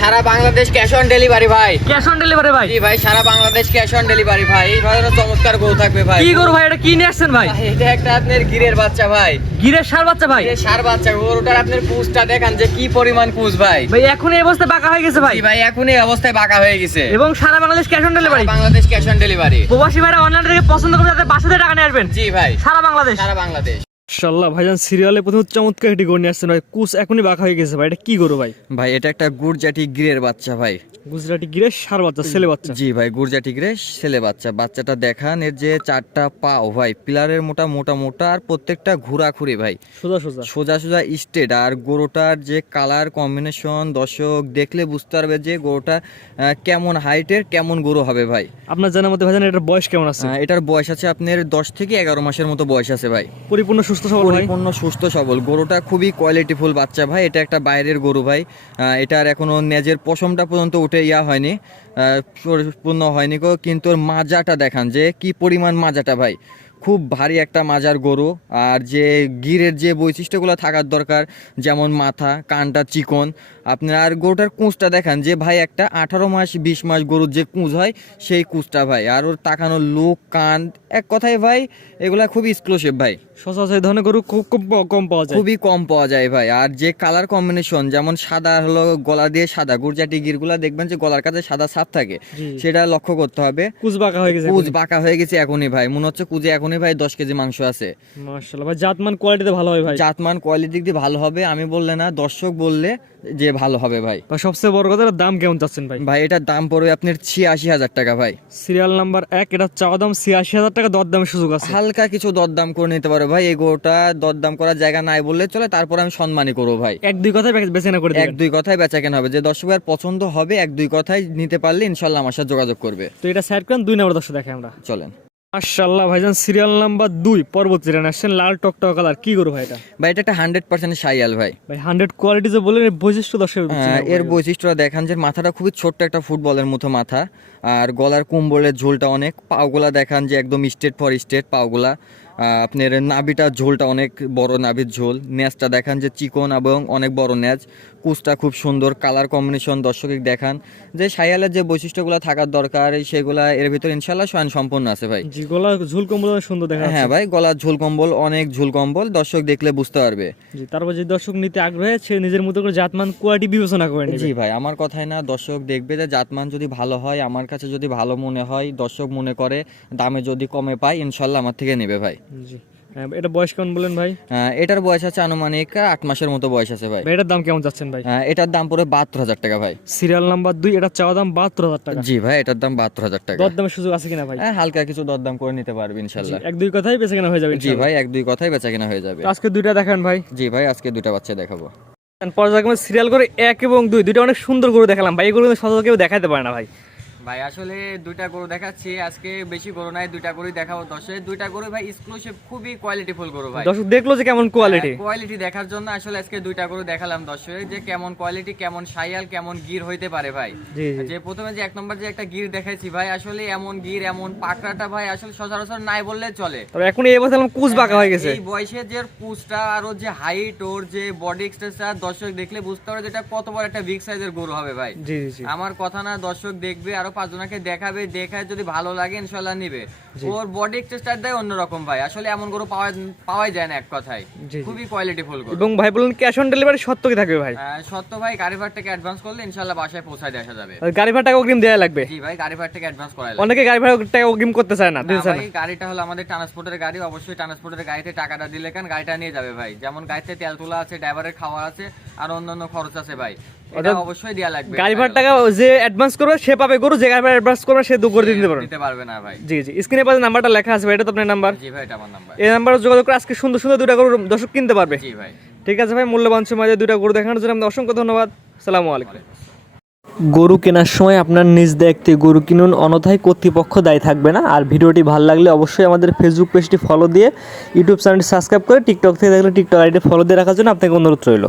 Sara Bangladesh cash on delivery ভাই। Cash on delivery ভাই? জি ভাই, সারা বাংলাদেশ ক্যাশ অন ডেলিভারি ভাই। এই ধরনের চমৎকার গরু থাকবে ভাই। কি গরু ভাই এটা, কি নিয়ে আসছেন ভাই? এটা একটা আপনার গিরের বাচ্চা ভাই। গিরের ষাঁড় বাচ্চা ভাই? গিরের ষাঁড় বাচ্চা। গরুটার আপনার কুচটা দেখেন যে কি পরিমাণ কুচ ভাই। ভাই এখন এই অবস্থায় বাঁকা হয়ে গেছে ভাই? জি ভাই, এখন এই অবস্থায় বাঁকা হয়ে গেছে। এবং সারা Bangladesh cash on delivery? Bangladesh cash on delivery. প্রবাসী ভাইরা অনলাইন থেকে পছন্দ করে তাদের বাসাতে টাকা নিয়ে আসবেন। জি ভাই, সারা বাংলাদেশ? সারা বাংলাদেশ। মাশাআল্লাহ ভাইজান, সিরিয়ালে প্রথম চমৎকার একটি গরু নিয়ে আসছেন ভাই। কুচ এখনই বাঁকা হয়ে গেছে ভাই, এটা কি গরু ভাই? ভাই এটা একটা গুরজাটি গিরের বাচ্চা ভাই। গুজরাটি গিরের ষাঁড় বাচ্চা, ছেলে বাচ্চা? জি ভাই, গুরজাটি গিরে ছেলে বাচ্চা। বাচ্চাটা দেখান, এর যে চারটা পাও ভাই পিলারের মোটা মোটা মোটা, আর প্রত্যেকটা ঘুরাঘুরি ভাই, সোজা সোজা সোজা সোজা স্টেট। আর গরুটার যে কালার কম্বিনেশন দর্শক দেখলে বুঝতে পারবে যে গরুটা কেমন হাইটের, কেমন গরু হবে ভাই। আপনার জানার মধ্যে ভাইজান এটার বয়স কেমন আছে? এটার বয়স আছে আপনার 10 থেকে 11 মাসের মতো বয়স আছে ভাই। পরিপূর্ণ সুস্থ সবল ভাই? পরিপূর্ণ সুস্থ সবল। গরুটা খুবই কোয়ালিটিফুল বাচ্চা ভাই। এটা একটা বাইরের গরু ভাই। এটার এখনো নেজের পশমটা পর্যন্ত উঠে হয়নি, পরিপূর্ণ হয়নি গো। কিন্তু ওর মাজাটা দেখান যে কি পরিমাণ মাজাটা ভাই, খুব ভারী একটা মাজার গরু। আর যে গিরের যে বৈশিষ্ট্যগুলো থাকার দরকার, যেমন মাথা কানটা চিকন আপনার। আর গরুটার কুঁচটা দেখান যে ভাই একটা 18 মাস 20 মাস গরুর যে কুঁচ হয় সেই কুঁচটা ভাই। আর ওর তাকানোর লোক কান, এক কথায় ভাই এগুলা খুব এক্সক্লুসিভ ভাই। সচরাচর এই ধরনের গরু খুব কম পাওয়া যায়? খুবই কম পাওয়া যায় ভাই। আর যে কালার কম্বিনেশন, যেমন সাদা হলো গলা দিয়ে সাদা, গুরজাটি গিরগুলা দেখবেন যে গলার কাছে সাদা ছাপ থাকে, সেটা লক্ষ্য করতে হবে। কুচ বাঁকা হয়ে গেছে? কুচ বাঁকা হয়ে গেছে এখনই ভাই, মনে হচ্ছে কুচে এখনই ভাই 10 কেজি মাংস আছে। মাশাআল্লাহ ভাই, জাতমান কোয়ালিটিতে ভালো হয় ভাই? জাতমান কোয়ালিটি দিক দিয়ে ভালো হবে, আমি বললে না, দর্শক বললে যে ভালো হবে ভাই। সবচেয়ে বড় কথা, দাম কেমন চাচ্ছেন ভাই? ভাই এটার দাম পড়বে আপনার 86,000 টাকা ভাই। সিরিয়াল নাম্বার 1, এটা চাওয়া দাম 86,000 টাকা, দরদামের সুযোগ আছে? হালকা কিছু দরদাম করে নিতে পারো ভাই। এই গরুটা দরদাম করার জায়গা নাই বললে চলে, তারপর আমি সম্মানই করবো ভাই। এক দুই কথায় বেচে না করে দিবেন? এক দুই কথায় বেচা কেনা হবে, যে দর্শকের পছন্দ হবে এক দুই কথায় নিতে পারলে ইনশাল্লাহ আমার সাথে যোগাযোগ করবে। তো এটা সাইড করেন, 2 নম্বর দর্শক দেখে আমরা। চলেন। মাশাআল্লাহ ভাইজান, সিরিয়াল নাম্বার 2 পর্বত চিরান আসছেন, লাল টকটক কালার। কি গরু ভাই এটা? ভাই এটা একটা 100% শাইয়াল ভাই। ভাই 100 কোয়ালিটি যে বলেন, এর বৈশিষ্ট্য দর্শক এর বৈশিষ্ট্য দেখান যে মাথাটা খুবই ছোট্ট একটা ফুটবলের মতো মাথা। আর গলার কুম্বলের ঝোলটা অনেক। পাওগুলা দেখান যে একদম স্টেট ফর স্টেট পাওগুলা। আপনার নাভিটা ঝোলটা অনেক বড়, নাভির ঝোল। নেজটা দেখান যে চিকন এবং অনেক বড় নেজ। কুচটা খুব সুন্দর, কালার কম্বিনেশন দর্শক দেখান যে শাইয়ালের যে বৈশিষ্ট্যগুলো থাকার দরকার সেগুলা এর ভিতর ইনশাল্লাহ স্বয়ং সম্পূর্ণ আছে ভাই। জি, গলা ঝুল কম্বল অনেক সুন্দর দেখা যাচ্ছে। হ্যাঁ ভাই, গলার ঝোল কম্বল, অনেক ঝোল কম্বল, দর্শক দেখলে বুঝতে পারবে। জি, তারপর যে দর্শক নিতে আগ্রহী সে নিজের মতো করে জাতমান কোয়ালিটি বিবেচনা করে নেবে। জি ভাই, আমার কথাই না, দর্শক দেখবে যে জাতমান যদি ভালো হয়, আমার কাছে যদি ভালো মনে হয়, দর্শক মনে করে দামে যদি কমে পায়, ইনশাল্লাহ আমার থেকে নেবে ভাই। জি, এটা বয়স কেমন বলেন ভাই? এটার বয়স আছে আনুমানিক 8 মাসের মতো বয়স আছে ভাই। এটার দাম কেমন যাচ্ছেন ভাই? এটার দাম পড়ে 72,000 টাকা ভাই। সিরিয়াল নাম্বার 2, এটা চাওয়া দাম 72,000 টাকা? জি ভাই, এটার দাম 72,000 টাকা। দরদামের সুযোগ আছে কিনা ভাই? হালকা কিছু দরদাম করে নিতে পারবে ইনশাল্লাহ। এক দুই কথাই বেচে কেনা হয়ে যাবে? জি ভাই, এক দুই কথাই বেচা কেনা হয়ে যাবে। আজকে দুইটা দেখান ভাই। জি ভাই, আজকে দুটা বাচ্চা দেখাবো। পর্যায়ক্রমে সিরিয়াল করে 1 এবং 2, দুইটা অনেক সুন্দর গরু দেখালাম ভাই। এগুলো সচরাচর কেউ দেখাতে পারে না ভাই। ভাই আসলে দুইটা গরু দেখাচ্ছি আজকে, বেশি গরু নাই, দুইটা গরুই দেখাবো। দুইটা গরু ভাই এক্সক্লুসিভ, খুবই কোয়ালিটিফুল গরু ভাই। দর্শক দেখলো যে কেমন কোয়ালিটি। কোয়ালিটি দেখার জন্য আসলে আজকে দুইটা গরু দেখালাম দর্শক, যে কেমন কোয়ালিটি, কেমন শাইয়াল, কেমন গির হইতে পারে ভাই। যে প্রথমে যে 1 নম্বর যে একটা গির দেখাইছি ভাই, আসলে এমন গির, এমন পাকড়াটা ভাই আসলে সচরাচর নাই বললে চলে। তবে এখন এই অবস্থা কুচ বাঁকা হয়ে গেছে। এই বয়সে যে কুচটা আর ওর যে হাইট, ওর যে বডি এক্সটেনশন, দর্শক দেখলে বুঝতে পারে যেটা কত বড় একটা বিগ সাইজের গরু হবে ভাই। জি জি, আমার কথা না, দর্শক দেখবে, আরো 5 জনকে দেখাবে, দেখায় যদি ভালো লাগে ইনশাআল্লাহ নিবে। ওর বডি এক্সটেনশন দেয় অন্যরকম ভাই, আসলে এমন গরু পাওয়াই যায় না এক কথায়। খুবই কোয়ালিটিফুল গরু। এবং ভাই বলেন ক্যাশ অন ডেলিভারি সত্য কি থাকবে ভাই? সত্য ভাই, গাড়ি ভাড়া টাকা অ্যাডভান্স করলে ইনশাআল্লাহ বাসায় পৌঁছায় দেওয়া যাবে। গাড়ি ভাড়া টাকা অগ্রিম দেয়া লাগবে? জি ভাই, গাড়ি ভাড়া টাকা অ্যাডভান্স করা লাগবে। অনেকে গাড়ি ভাড়া টাকা অগ্রিম করতে চায় না, দিতে চায় না। ভাই গাড়িটা হলো আমাদের ট্রান্সপোর্টের গাড়ি, অবশ্যই ট্রান্সপোর্টের গাড়িতে টাকাটা দিলে কেন গাড়িটা নিয়ে যাবে ভাই। যেমন গাড়িতে তেল তোলা আছে, ড্রাইভারের খাওয়া আছে, আর অন্যান্য খরচ আছে ভাই, এটা অবশ্যই দেয়া লাগবে। গাড়ি ভাড়া টাকা যে অ্যাডভান্স করবে সে পাবে গরু, যে গাড়ি ভাড়া অ্যাডভান্স করবে সে দুটো করে দিতে পারবে না ভাই। জি জি, স্ক্রিনে পাশে নাম্বারটা লেখা আছে ভাই, এটা তো আপনার নাম্বার? জি ভাই, এটা আমার নাম্বার। এই নাম্বারে যোগাযোগ করে আজকে সুন্দর সুন্দর দুটো গরু দর্শক কিনতে পারবে। জি ভাই, ঠিক আছে ভাই, মূল্যবান সময় দুটো গরু দেখানোর জন্য আপনাদের অসংখ্য ধন্যবাদ। আসসালামু আলাইকুম। গরু কেনার সময় আপনার নিজ দায়িত্বে গরু কিনুন, অন্যথায় কর্তৃপক্ষ দায়ী থাকবে না। আর ভিডিওটি ভালো লাগলে অবশ্যই আমাদের ফেসবুক পেজটি ফলো দিয়ে, ইউটিউব চ্যানেলটি সাবস্ক্রাইব করে, টিকটক থেকে দেখলে টিকটক আইডি ফলো দিয়ে রাখার জন্য আপনাকে অনুরোধ রইল।